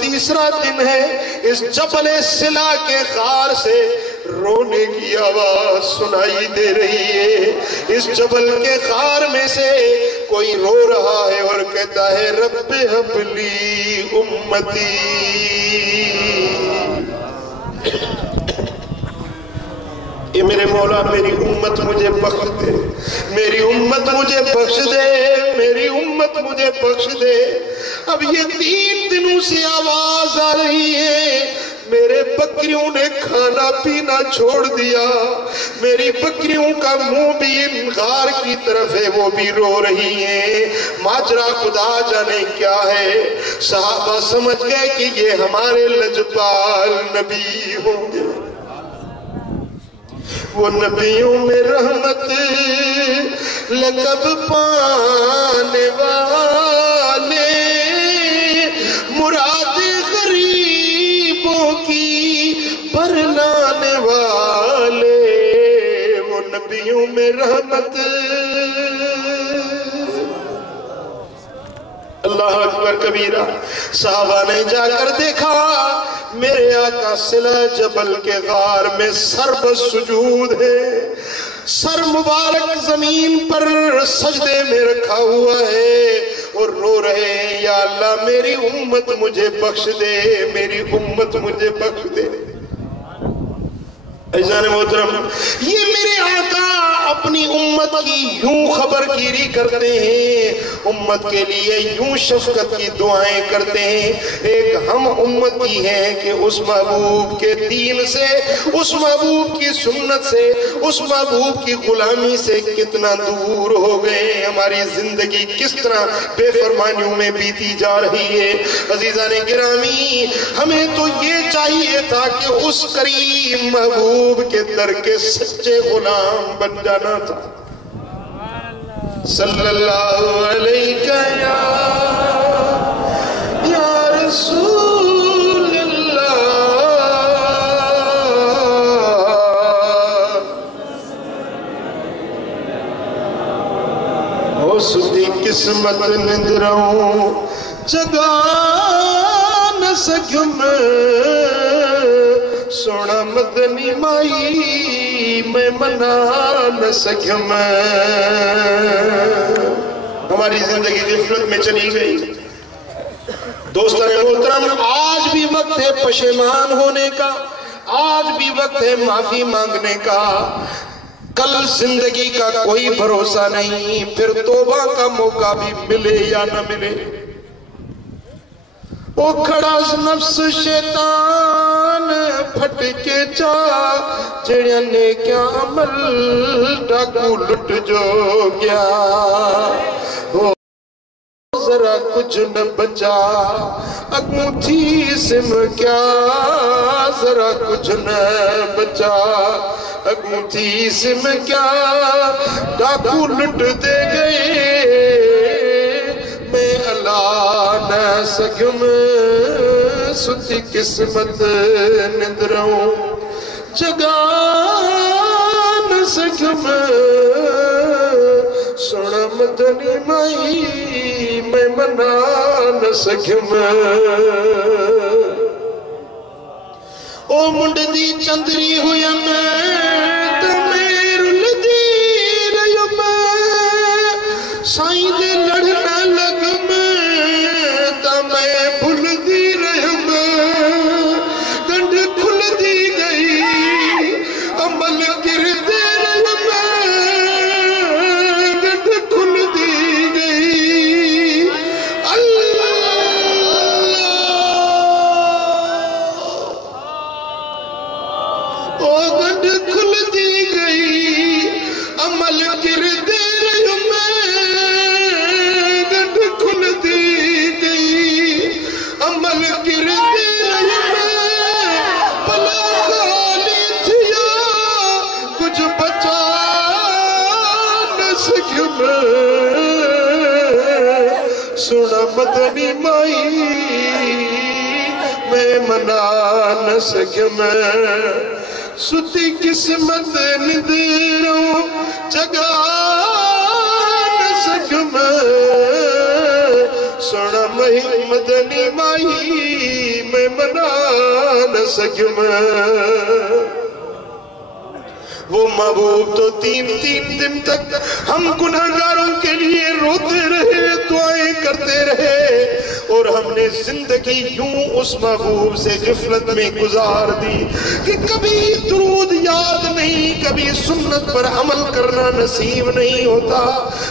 تیسرا دن ہے، اس جبل سلا کے غار سے رونے کی آواز سنائی دے رہی ہے۔ اس جبل کے غار میں سے کوئی رو رہا ہے اور کہتا ہے رب ہب لی امتی، اے میرے مولا میری امت مجھے بخش دے، میری امت مجھے بخش دے، میری امت مجھے بخش دے۔ اب یہ 3 دنوں سے آواز آ رہی ہے، میرے بکریوں نے کھانا پینا چھوڑ دیا، میری بکریوں کا منہ بھی غار کی طرف ہے، وہ بھی رو رہی ہیں، ماجرا خدا جانے کیا ہے۔ صحابہ سمجھ گئے کہ یہ ہمارے لجپال نبی ہوں گے، وہ نبیوں میں رحمت لقب پانے والے، مراد غریبوں کی برلانے والے، وہ نبیوں میں رحمت۔ اللہ اکبر کبیرہ۔ صحابہ نے جا کر دیکھا میرے آقا صلہ جبل کے غار میں سر بسجود ہے، سر مبارک زمین پر سجدے میں رکھا ہوا ہے اور رو رہے ہیں یا اللہ میری امت مجھے بخش دے، میری امت مجھے بخش دے۔ عزیزان محترم، یہ میرے آقا اپنی امت کی یوں خبر گیری کرتے ہیں، امت کے لیے یوں شفقت کی دعائیں کرتے ہیں۔ ایک ہم امت کی ہیں کہ اس محبوب کے دین سے، اس محبوب کی سنت سے، اس محبوب کی غلامی سے کتنا دور ہو گئے، ہماری زندگی کس طرح بے فرمانیوں میں بیتی جا رہی ہے۔ عزیزان گرامی، ہمیں تو یہ چاہیے تھا کہ اس کریم محبوب کے در کے سچے غلام بن جانا تھا۔ صلی اللہ علیہ یا رسول اللہ، ہو سدی قسمت نندروں جگا نہ سکم، سونا مدنی مائی میں منا نہ سکم۔ ہماری زندگی غفلت میں چلی گئی۔ دوستان محترم، آج بھی وقت ہے پشیمان ہونے کا، آج بھی وقت ہے معافی مانگنے کا۔ کل زندگی کا کوئی بھروسہ نہیں، پھر توبہ کا موقع بھی ملے یا نہ ملے۔ او کھڑا نفس شیطان پھٹ کے چا، جڑیاں نے کیا عمل ڈاکو لٹ جو گیا، او ذرا کچھ نہ بچا، اگوں تھی سم کیا، ذرا کچھ نہ بچا، اگوں تھی سم کیا، ڈاکو لٹ دے گئے، میں اللہ نہ سکم، ستی قسمت نندروں جگا نہ سکم، سونا مدنی مائی میں منا نہ سکم۔ او منڈ دی چندری ہویا میں تو میں رل دی رہی میں، سائیں دے لڑنا لگ میں تو میں بھل دی رہی میں، گنڈ کھل دی گئی عمل گر دے رہی میں، گنڈ کھل دی گئی اللہ، او گنڈ کھل دی گئی عمل گر دے رہی میں، گنڈ کھل دی گئی عمل گر دے رہی میں، بلا خالی تھیا کچھ بچا نہ سکم، سونا مدنی مائی میں منا نہ سکم، ستی قسمت نندروں جگا نہ سکم، سونا مدنی مائی میں منا نہ سکم وہ محبوب تو تین دن تک ہم گناہگاروں کے لیے روتے رہے دعائیں کرتے رہے اور ہم نے زندگی یوں اس محبوب سے غفلت میں گزار دی کہ کبھی درود یاد نہیں کبھی سنت پر عمل کرنا نصیب نہیں ہوتا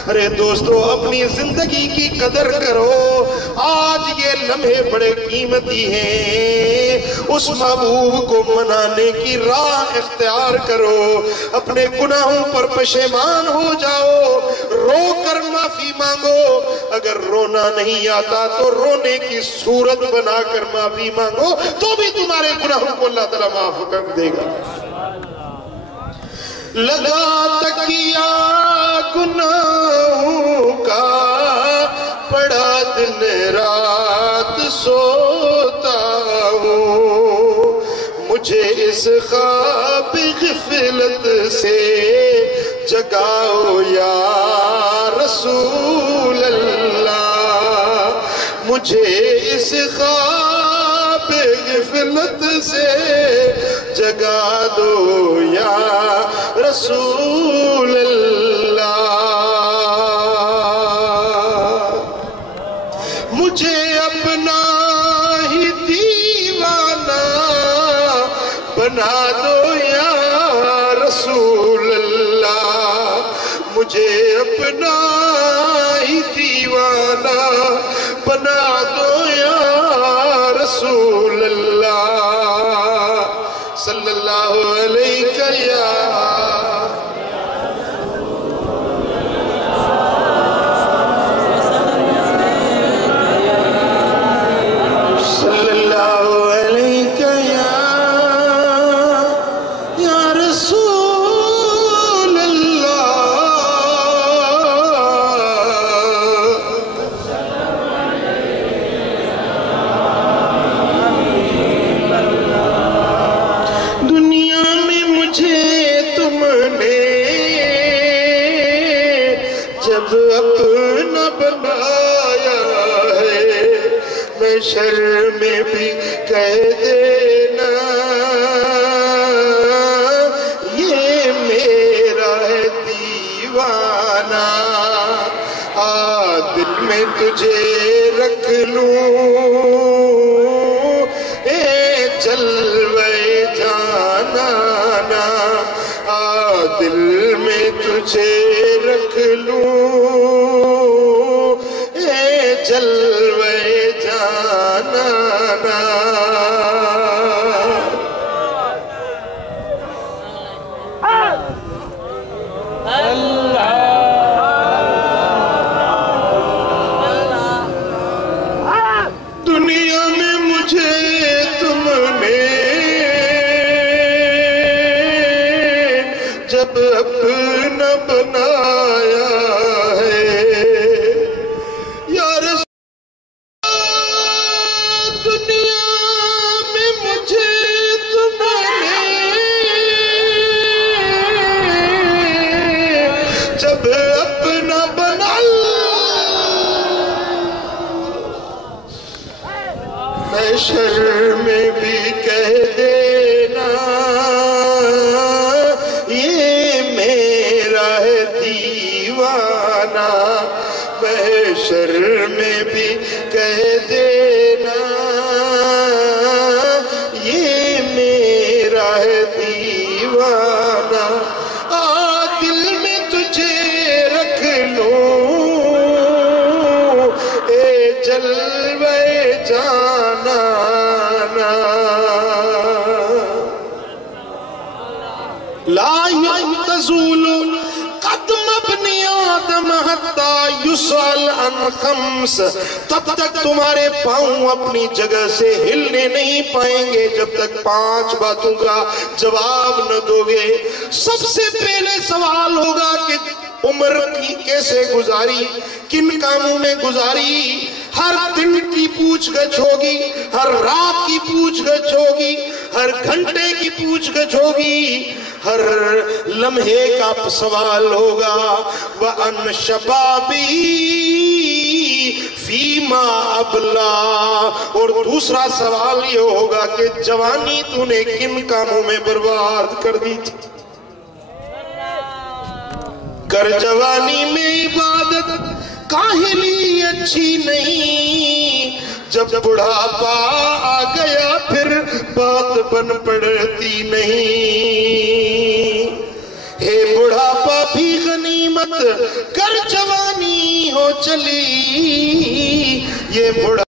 ارے دوستو اپنی زندگی کی قدر کرو آج یہ لمحے بڑے قیمتی ہیں اس محبوب کو منانے کی راہ اختیار کرو اپنے گناہوں پر پشیمان ہو جاؤ رو کر معافی مانگو اگر رونا نہیں آتا تو رونے کی صورت بنا کر معافی مانگو تو بھی تمہارے گناہوں کو اللہ تعالیٰ معاف کر دے گا لگا تکیا گناہوں کا پڑا دن رات سوتا ہوں مجھے اس خواب غفلت سے جگاؤ یا رسول اللہ مجھے اس خواب غفلت سے جگا دو یا رسول اللہ مجھے اپنا ہی دیوانہ بنا دو یا رسول اللہ مجھے اپنا ہی دیوانہ بنا دو یا رسول اللہ صلی اللہ علیہ یا شر میں بھی کہہ دینا یہ میرا ہے دیوانہ دل میں تجھے رکھ لوں اے جلوے جانانا دل میں تجھے رکھ لوں اے جلوے دنیا میں مجھے تم نے جب اپنا بنایا ہے یا رسول دنیا میں مجھے تم نے جب اپنا محشر میں بھی کہہ دینا یہ میرا ہے دیوانہ محشر میں بھی کہہ دینا یہ میرا ہے دیوانہ دل میں تجھے رکھ لوں اے جلوے جانا لا ينتزول قدم ابن آدم حتی یسأل عن خمس تب تک تمہارے پاؤں اپنی جگہ سے ہلنے نہیں پائیں گے جب تک 5 باتوں کا جواب نہ دو گے سب سے پہلے سوال ہوگا کہ عمر کی کیسے گزاری کن کاموں میں گزاری ہر دن کی پوچھ گچھ ہوگی، ہر رات کی پوچھ گچھ ہوگی، ہر گھنٹے کی پوچھ گچھ ہوگی، ہر لمحے کا سوال ہوگا وَأَنْ شَبَابِي فِيمَا أَبْلَى، اور دوسرا سوال یہ ہوگا کہ جوانی تو نے کن کاموں میں برباد کر دی تھی۔ کر جوانی میں عبادت کاہلی اچھی نہیں، جب بڑھاپا آ گیا پھر بات بن پڑتی نہیں۔ اے بڑھاپا بھی غنیمت کر جوانی ہو چلی، یہ بڑھاپا